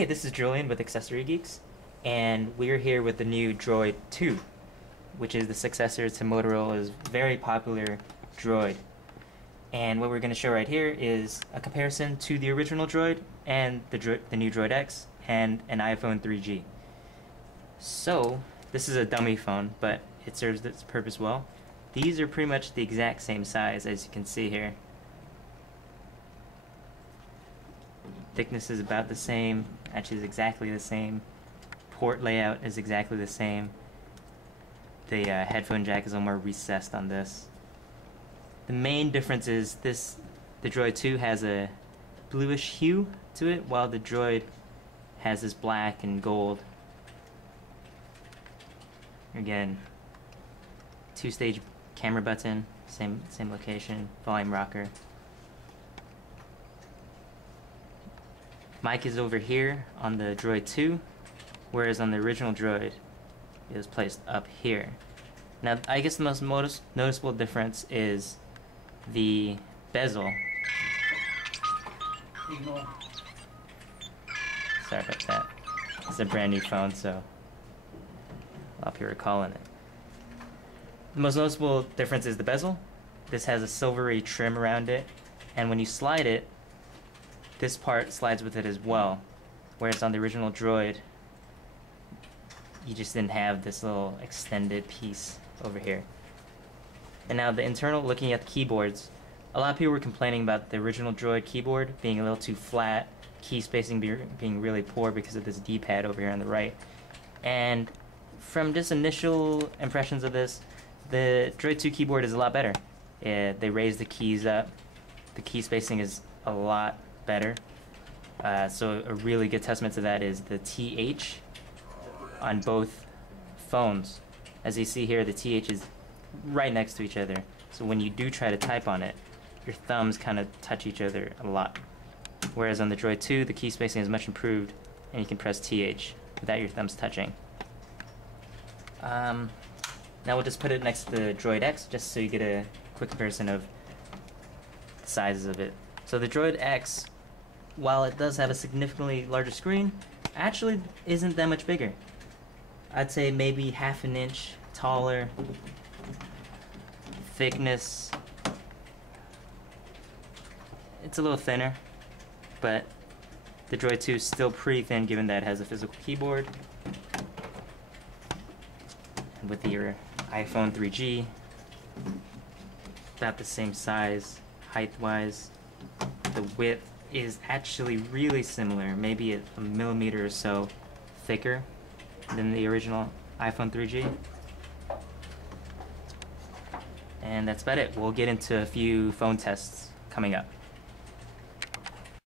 Hey, this is Julian with Accessory Geeks, and we're here with the new Droid 2, which is the successor to Motorola's very popular Droid. And what we're going to show right here is a comparison to the original Droid and the new Droid X and an iPhone 3G. So, this is a dummy phone, but it serves its purpose well. These are pretty much the exact same size, as you can see here. Thickness is about the same, actually is exactly the same. Port layout is exactly the same. The headphone jack is a little more recessed on this. The main difference is the Droid 2 has a bluish hue to it, while the Droid has this black and gold. Again, two-stage camera button, same location, volume rocker. Mic is over here on the Droid 2, whereas on the original Droid it was placed up here. Now, I guess the most noticeable difference is the bezel. Sorry about that. It's a brand new phone, so a lot of people are calling it. The most noticeable difference is the bezel. This has a silvery trim around it, and when you slide it, this part slides with it as well, whereas on the original Droid you just didn't have this little extended piece over here. And now the internal, looking at the keyboards, a lot of people were complaining about the original Droid keyboard being a little too flat, key spacing being really poor because of this D-pad over here on the right. And from just initial impressions of this, the Droid 2 keyboard is a lot better. They raised the keys up, the key spacing is a lot better. So a really good testament to that is the TH on both phones. As you see here, the TH is right next to each other, so when you do try to type on it, your thumbs kind of touch each other a lot. Whereas on the Droid 2, the key spacing is much improved, and you can press TH without your thumbs touching. Now we'll just put it next to the Droid X, just so you get a quick comparison of the sizes of it. So the Droid X, while it does have a significantly larger screen, actually isn't that much bigger. I'd say maybe half an inch taller. Thickness, it's a little thinner, but the Droid 2 is still pretty thin given that it has a physical keyboard. And with your iPhone 3G, about the same size, height-wise. The width is actually really similar, maybe a millimeter or so thicker than the original iPhone 3G. And that's about it. We'll get into a few phone tests coming up.